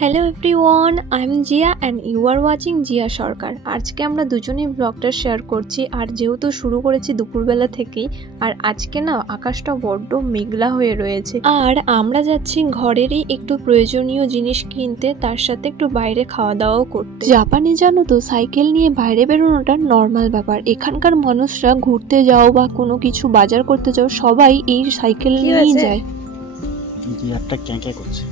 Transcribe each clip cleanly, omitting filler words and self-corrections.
Hello everyone, I am Jiya and you are watching Jiya Sarkar. আজকে আমরা দুজনেই ব্লগটা শেয়ার করছি। আর যেহেতু শুরু করেছি দুপুরবেলা থেকেই, আর আজকে না আকাশটা বড্ড মেঘলা হয়ে রয়েছে। আর আমরা যাচ্ছি ঘরেরই একটু প্রয়োজনীয় জিনিস কিনতে, তার সাথে একটু বাইরে খাওয়া দাওয়াও করতে। জাপানে জানো তো সাইকেল নিয়ে বাইরে বেরোনোটা নর্মাল ব্যাপার। এখানকার মানুষরা ঘুরতে যাও বা কোনো কিছু বাজার করতে যাও, সবাই এই সাইকেল নিয়েই যায়। একটা ক্যাঁকে করছে।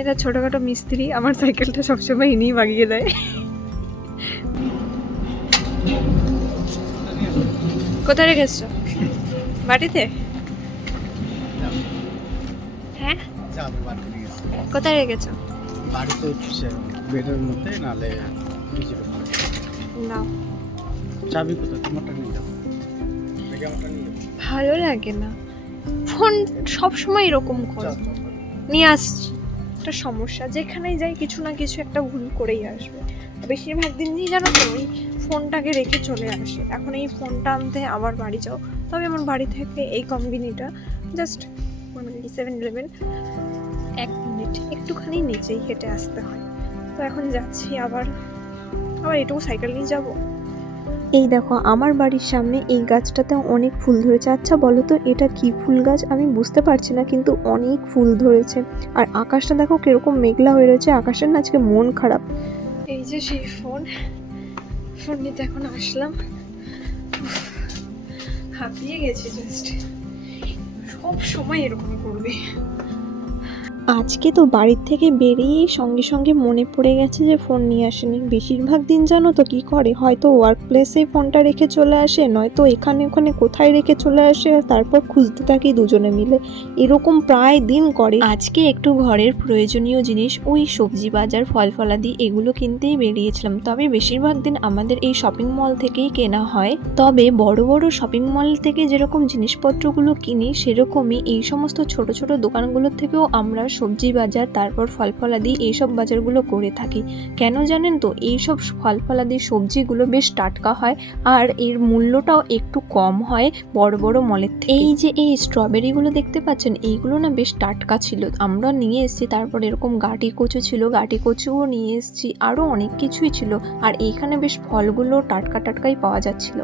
এটা ছোটখাটো মিস্ত্রি, আমার সাইকেলটা সবসময় ইনিই বাগিয়ে দেয়। কোথায় রেখেছো? বাড়িতে? হ্যাঁ, কোথায় রেখেছো? বাড়িতে বেডের মধ্যে, নালে নিচের উপরে। না, চাবি কোথায়? তোমারটা নিয়ে যাও। আমারটা নিয়ে যাও। ভালো লাগে না ফোন সব সময় এরকম করো। নিয়ে আসছি। একটা সমস্যা, যেখানেই যাই কিছু না কিছু একটা ভুল করেই আসবে। বেশিরভাগ দিনই জানো তো ওই ফোনটাকে রেখে চলে আসে। এখন এই ফোনটা আনতে আবার বাড়ি যাও। তবে আমার বাড়ি থেকে এই কোম্পানিটা জাস্ট 7-11 1 মিনিট একটুখানি নিচেই হেঁটে আসতে হয়। তো এখন যাচ্ছি আবার এটুকু সাইকেল নিয়ে যাবো। এই দেখো, আমার বাড়ির সামনে এই গাছটাতে অনেক ফুল ধরেছে। আচ্ছা বলো তো এটা কি ফুল গাছ? আমি বুঝতে পারছি না, কিন্তু অনেক ফুল ধরেছে। আর আকাশটা দেখো কিরকম মেঘলা হয়ে রয়েছে। আকাশের না আজকে মন খারাপ। এই যে সেই ফোন নিতে এখন আসলাম। হাঁপিয়ে গেছি জাস্ট। সব সময় এরকম করবে। আজকে তো বাড়ির থেকে বেরিয়েই সঙ্গে সঙ্গে মনে পড়ে গেছে যে ফোন নিয়ে আসেনি। বেশিরভাগ দিন জানো তো কি করে, হয়তো ওয়ার্ক প্লেসেই ফোনটা রেখে চলে আসে, নয়তো এখানে ওখানে কোথায় রেখে চলে আসে, আর তারপর খুঁজতে থাকি দুজনে মিলে। এরকম প্রায় দিন করে। আজকে একটু ঘরের প্রয়োজনীয় জিনিস, ওই সবজি বাজার, ফল ফলাদি এগুলো কিনতেই বেরিয়েছিলাম। তবে বেশিরভাগ দিন আমাদের এই শপিং মল থেকেই কেনা হয়। তবে বড় বড় শপিং মল থেকে যেরকম জিনিসপত্রগুলো কিনি, সেরকমই এই সমস্ত ছোট ছোট দোকানগুলোর থেকেও আমরা সবজি বাজার, তারপর ফল ফলাদি এইসব বাজারগুলো করে থাকি। কেন জানেন তো, এইসব ফল ফলাদি সবজিগুলো বেশ টাটকা হয়, আর এর মূল্যটাও একটু কম হয় বড় বড় মলের থেকে। এই যে এই স্ট্রবেরিগুলো দেখতে পাচ্ছেন, এইগুলো না বেশ টাটকা ছিল, আমরা নিয়ে এসেছি। তারপর এরকম গাটি কচু ছিল, গাটি কচুও নিয়ে এসেছি, আরও অনেক কিছুই ছিল। আর এইখানে বেশ ফলগুলো টাটকা টাটকাই পাওয়া যাচ্ছিল।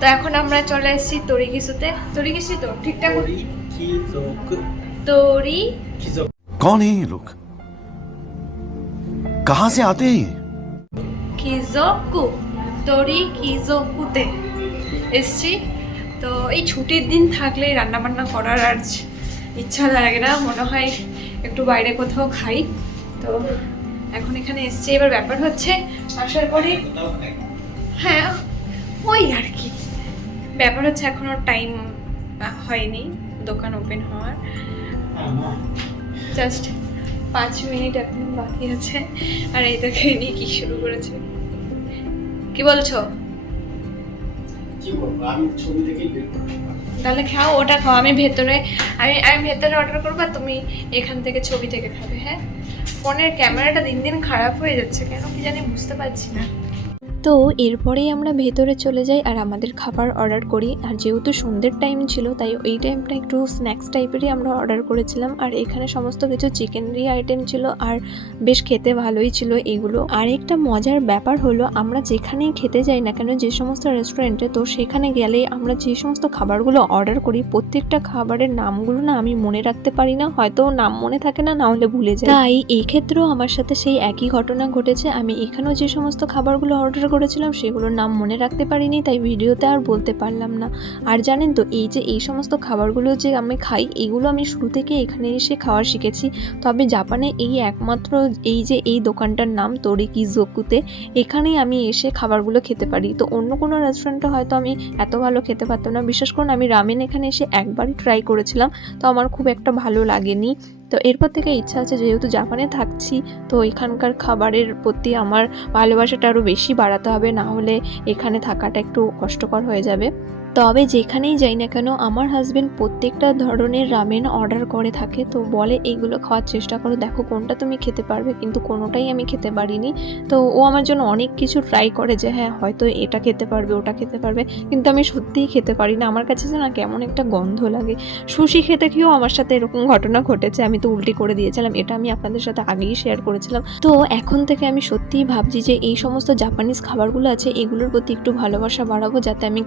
তো এখন আমরা চলে এসেছি তরিকিসুতে। তরিকিসু তো ঠিকঠাক? তোরি कौन है ये लोग? कहां से आते हैं ये? কিজোকু, তোরি কিজোকুতে এসছি। তো এই ছুটির দিন থাকলে রান্না বান্না করার আর ইচ্ছা লাগে না, মনে হয় একটু বাইরে কোথাও খাই। তো এখন এখানে এসছি। এবার ব্যাপার হচ্ছে আসার পরে, হ্যাঁ ওই আর কি ব্যাপার হচ্ছে, এখনো টাইম হয়নি দোকান ওপেন হওয়ার। জাস্ট 5 মিনিট এখন বাকি আছে। আর এই দেখে নিয়ে কি শুরু করেছে। কি বলছো? কি বলবো, আমি ছবি দেখেই বের করতে পারি। তাহলে খাও, ওটা খাও। আমি ভেতরে অর্ডার করবো, আর তুমি এখান থেকে ছবি থেকে খাবে। হ্যাঁ, ফোনের ক্যামেরাটা দিন দিন খারাপ হয়ে যাচ্ছে, কেন কি জানি বুঝতে পারছি না। তো এরপরেই আমরা ভেতরে চলে যাই আর আমাদের খাবার অর্ডার করি। আর যেহেতু সন্ধ্যের টাইম ছিল, তাই এই টাইমটা একটু স্ন্যাক্স টাইপেরই আমরা অর্ডার করেছিলাম। আর এখানে সমস্ত কিছু চিকেনেরই আইটেম ছিল, আর বেশ খেতে ভালোই ছিল এগুলো। আর একটা মজার ব্যাপার হলো, আমরা যেখানেই খেতে যাই না কেন, যে সমস্ত রেস্টুরেন্টে, তো সেখানে গেলেই আমরা যে সমস্ত খাবারগুলো অর্ডার করি, প্রত্যেকটা খাবারের নামগুলো না আমি মনে রাখতে পারি না, হয়তো নাম মনে থাকে না, হলে ভুলে যাই। তাই এই ক্ষেত্রেও আমার সাথে সেই একই ঘটনা ঘটেছে। আমি এখানেও যে সমস্ত খাবারগুলো অর্ডার করেছিলাম সেগুলোর নাম মনে রাখতে পারিনি, তাই ভিডিওতে আর বলতে পারলাম না। আর জানেন তো, এই যে এই সমস্ত খাবারগুলো যে আমি খাই, এগুলো আমি শুরু থেকে এখানে এসে খাওয়া শিখেছি। তবে জাপানে এই একমাত্র এই যে এই দোকানটার নাম তোরিকিজোকুতে, এখানেই আমি এসে খাবারগুলো খেতে পারি। তো অন্য কোনো রেস্টুরেন্টে হয়তো আমি এত ভালো খেতে পারতাম না। বিশেষ করে আমি রামেন এখানে এসে একবারই ট্রাই করেছিলাম, তো আমার খুব একটা ভালো লাগেনি। তো এরপর থেকে ইচ্ছা আছে, যেহেতু জাপানে থাকছি, তো এখানকার খাবারের প্রতি আমার ভালোবাসাটা আরও বেশি বাড়াতে হবে, না হলে এখানে থাকাটা একটু কষ্টকর হয়ে যাবে। তবে যেখানেই যাই না কেন আমার হাজবেন্ড প্রত্যেকটা ধরনের রামেন অর্ডার করে থাকে, তো বলে এইগুলো খাওয়ার চেষ্টা করো, দেখো কোনটা তুমি খেতে পারবে, কিন্তু কোনোটাই আমি খেতে পারিনি। তো ও আমার জন্য অনেক কিছু ট্রাই করে যে হ্যাঁ হয়তো এটা খেতে পারবে ওটা খেতে পারবে, কিন্তু আমি সত্যিই খেতে পারি না। আমার কাছে না কেমন একটা গন্ধ লাগে। সুশি খেতে খেয়েও আমার সাথে এরকম ঘটনা ঘটেছে, আমি তো উল্টি করে দিয়েছিলাম, এটা আমি আপনাদের সাথে আগেই শেয়ার করেছিলাম। তো এখন থেকে আমি সত্যিই ভাবছি যে এই সমস্ত জাপানিজ খাবারগুলো আছে এগুলোর প্রতি একটু ভালোবাসা বাড়াবো, যাতে আমি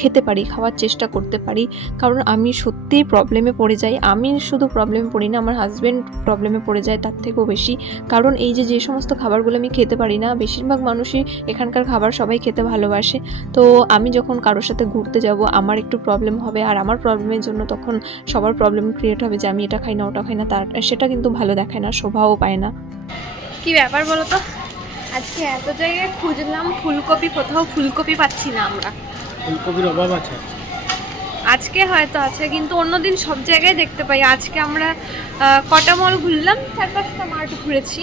খেতে পারি, খাওয়ার চেষ্টা করতে পারি। কারণ আমি সত্যিই প্রবলেমে পড়ে যাই। আমি শুধু প্রবলেমে পড়ি না, আমার হাজব্যান্ড প্রবলেমে পড়ে যায় তার থেকেও বেশি। কারণ এই যে সমস্ত খাবারগুলো আমি খেতে পারি না, বেশিরভাগ মানুষই এখানকার খাবার সবাই খেতে ভালোবাসে। তো আমি যখন কারোর সাথে ঘুরতে যাব আমার একটু প্রবলেম হবে, আর আমার প্রবলেমের জন্য তখন সবার প্রবলেম ক্রিয়েট হবে যে আমি এটা খাই না ওটা খাই না, তার সেটা কিন্তু ভালো দেখায় না, শোভাও পায় না। কি ব্যাপার বলো তো, আজকে এত জায়গায় খুঁজলাম ফুলকপি, কোথাও ফুলকপি পাচ্ছি না আমরা। ফুলকপির অভাব আছে। আজকে হয়তো আছে, কিন্তু অন্যদিন সব জায়গায় দেখতে পাই। আজকে আমরা কটা মল ঘুরলাম, 4-5টা মাঠ ঘুরেছি,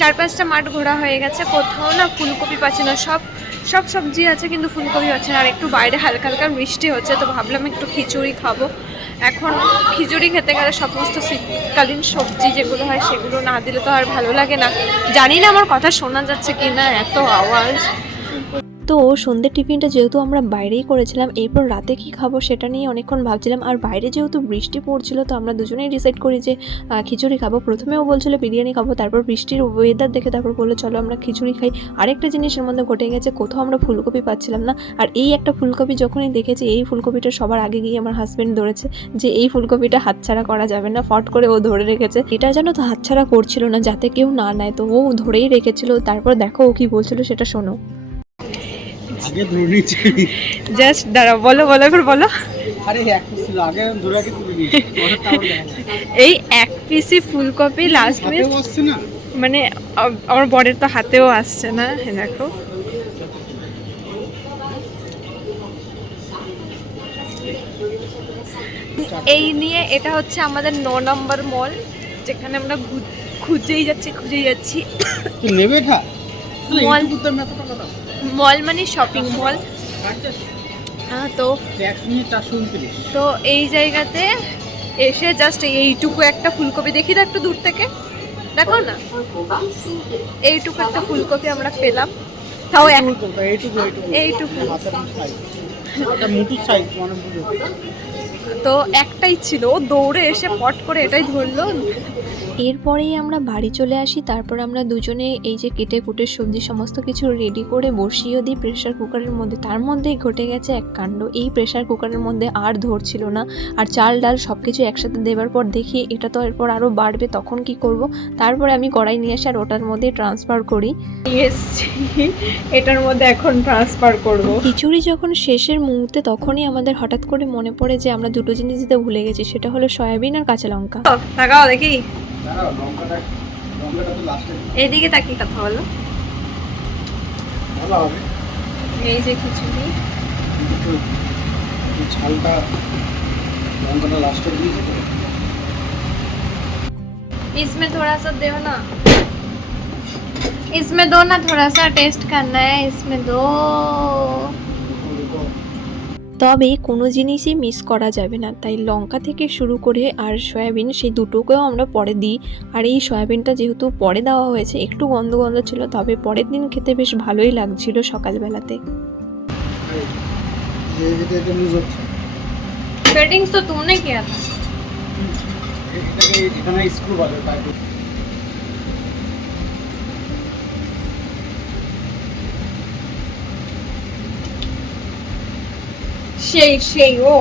4-5টা মাঠ ঘোরা হয়ে গেছে, কোথাও না ফুলকপি পাচ্ছি না। সব সবজি আছে কিন্তু ফুলকপি পাচ্ছে না। আর একটু বাইরে হালকা হালকা বৃষ্টি হচ্ছে, তো ভাবলাম একটু খিচুড়ি খাবো। এখন খিচুড়ি খেতে গেলে সমস্ত শীতকালীন সবজি যেগুলো হয় সেগুলো না দিলে তো আর ভালো লাগে না। জানি না আমার কথা শোনা যাচ্ছে কি না, এত আওয়াজ। তো সন্ধ্যের টিফিনটা যেহেতু আমরা বাইরেই করেছিলাম, এরপর রাতে কি খাবো সেটা নিয়ে অনেকক্ষণ ভাবছিলাম। আর বাইরে যেহেতু বৃষ্টি পড়ছিল, তো আমরা দুজনেই ডিসাইড করি যে খিচুড়ি খাবো। প্রথমেও বলছিল বিরিয়ানি খাবো, তারপর বৃষ্টির ওয়েদার দেখে তারপর বললো চলো আমরা খিচুড়ি খাই। আরেকটা জিনিসের মধ্যে ঘটে গেছে, কোথাও আমরা ফুলকপি পাচ্ছিলাম না। আর এই একটা ফুলকপি যখনই দেখেছি, এই ফুলকপিটা সবার আগে গিয়ে আমার হাজব্যান্ড ধরেছে যে এই ফুলকপিটা হাতছাড়া করা যাবে না, ফট করে ও ধরে রেখেছে। এটা যেন তো হাতছাড়া করছিল না যাতে কেউ না নেয়, তো ও ধরেই রেখেছিল। তারপর দেখো ও কি বলছিল সেটা শোনো। আগে ধরে নিয়েছি। জাস্ট দাঁড়াও, বলো এবার বলো। আরে এক পিস ছিল আগে, ধরে আগে তুলে নিয়েছি। পরেরটা আবার দেখা যাবে। এই এক পিসি ফুলকপি লাস্ট মিস, হাতেও আসছে না। মানে আমার বরের তো হাতেও আসছে না। দেখো এই নিয়ে, এটা হচ্ছে আমাদের 9 নম্বর মল, যেখানে আমরা খুঁজেই যাচ্ছি। কি নেবে এটা? মল, এইটুকু দাম এত টাকা দাও? মল মানে শপিং মল। তো ট্যাক্স নিয়ে 429। তো এই জায়গাতে এসে জাস্ট এইটুকু একটা ফুলকপি, দেখি তো একটু দূর থেকে, দেখো না এইটুকু একটা ফুলকপি আমরা পেলাম, তাও এইটুকু। হাতের সাইজ, এটা মুটুর সাইজ মানে বুঝো। তো একটাই ছিল, ও দৌড়ে এসে পট করে এটাই ধরলো। এরপরেই আমরা বাড়ি চলে আসি। তারপর আমরা দুজনে এই যে কেটে কুটে সবজি সমস্ত কিছু রেডি করে বসিয়ে দিই প্রেশার কুকারের মধ্যে। তার মধ্যেই ঘটে গেছে এক কাণ্ড, এই প্রেশার কুকারের মধ্যে আর ধরছিল না। আর চাল ডাল সব কিছু একসাথে দেওয়ার পর দেখি এটা তো এরপর আরও বাড়বে, তখন কি করব। তারপরে আমি কড়াই নিয়ে আসি আর ওটার মধ্যে ট্রান্সফার করি। এটার মধ্যে এখন ট্রান্সফার করব। খিচুড়ি যখন শেষের মুহূর্তে, তখনই আমাদের হঠাৎ করে মনে পড়ে যে আমরা দুটো জিনিস দিতে ভুলে গেছি, সেটা হলো সয়াবিন আর কাঁচা লঙ্কা। তাকাও দেখি, এইদিকে তাকিয়ে কথা বলো। ভালো হবে এই যে খিচুড়ি, ঝালটা লঙ্কাটা লাস্টে দিয়েছে তো। इसमें थोड़ा सा दो ना, इसमें दो ना, थोड़ा सा टेस्ट करना है, इसमें दो। তবে কোনো জিনিসই মিস করা যাবে না, তাই লঙ্কা থেকে শুরু করে আর সয়াবিন সেই দুটোকেও আমরা পরে দিই। আর এই সয়াবিনটা যেহেতু পরে দেওয়া হয়েছে একটু গন্ধ গন্ধ ছিল, তবে পরের দিন খেতে বেশ ভালোই লাগছিল সকালবেলাতে। सेटिंग्स तो तुमने किया था। এখানে স্ক্রু বাজে তাই সেই ও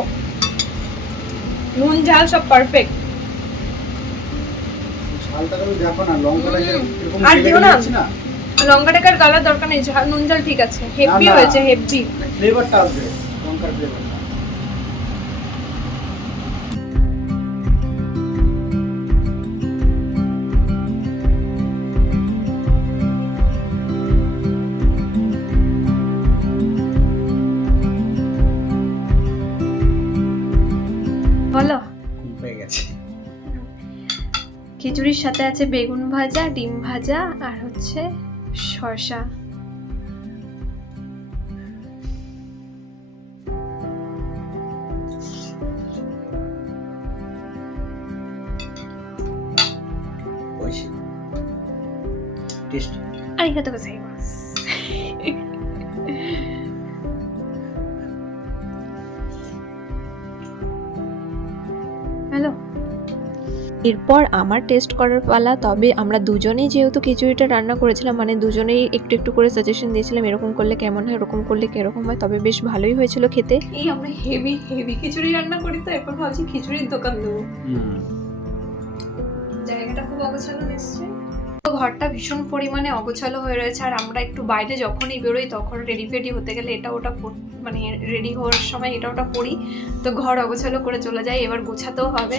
নুন ঝাল সব পারফেক্ট। ঝালটা তুমি দেখো না, লঙ্কাটা এরকম আর দিও না, না লঙ্কাটার গালার দরকার নেই, ঝাল নুন ঝাল ঠিক আছে, হেভি হয়েছে, হেভি ফ্লেভারটা আসবে, লঙ্কার ফ্লেভারটা। বলো। পেয়ে গেছে। খিচুড়ির সাথে আছে বেগুন ভাজা, ডিম ভাজা আর হচ্ছে শসা। ওইশি টেস্ট আরিগাতো গোজাইমাস। হ্যালো। এরপর আমার টেস্ট করার পালা। তবে আমরা দুজনেই যেহেতু খিচুড়িটা রান্না করেছিলাম, মানে দুজনেই একটু একটু করে সাজেশন দিয়েছিলাম এরকম করলে কেমন হয়, এরকম করলে কিরকম হয়। তবে বেশ ভালোই হয়েছিল খেতে। এই আমরা হেভি হেভি খিচুড়ি রান্না করি, তো এরপর ভাবছি খিচুড়ির দোকান দেবো। জায়গাটা খুব অগোছালো নিশ্চয়ই। তো ঘরটা ভীষণ পরিমাণে অগোছালো হয়ে রয়েছে, আর আমরা একটু বাইরে যখনই বেরোই তখন রেডি ফেডি হতে গেলে এটা ওটা মানে রেডি হওয়ার সময় এটা ওটা পড়ি, তো ঘর অগোছালো করে চলে যায়। এবার গোছাতেও হবে।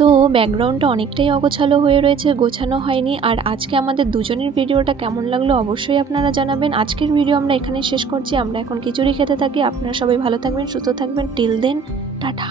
তো ব্যাকগ্রাউন্ডটা অনেকটাই অগোছালো হয়ে রয়েছে, গোছানো হয়নি। আর আজকে আমাদের দুজনের ভিডিওটা কেমন লাগলো অবশ্যই আপনারা জানাবেন। আজকের ভিডিও আমরা এখানেই শেষ করছি। আমরা এখন খিচুড়ি খেতে থাকি। আপনারা সবাই ভালো থাকবেন, সুস্থ থাকবেন। Till then, tata.